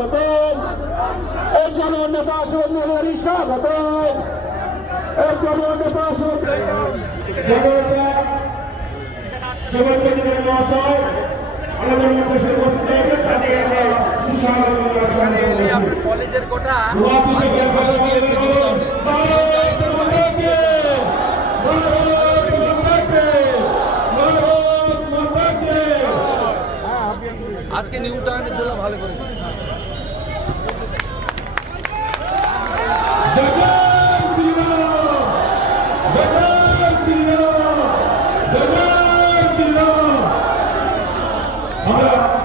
স্বাগত, এই জননেতা সুন্দরী স্বাগত, এই জননেতা মহাশয় আমাদের মধ্যে কলেজের কোটা আজকে নিউ টাউনে ছিল ভালো করে আমরা